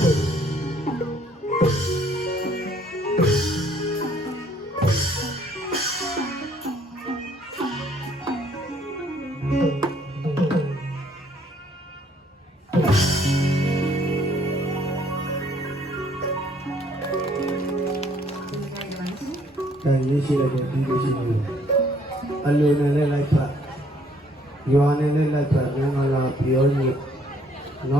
တိုင်လေးရှိလိုက်တယ်ပြီးလို့ရှိနေတယ်အလွေနဲ့လည်းလိုက်ဖတ်ယောနဲ့လည်းလိုက်ဖတ်ငန်းလာပြောနေနော်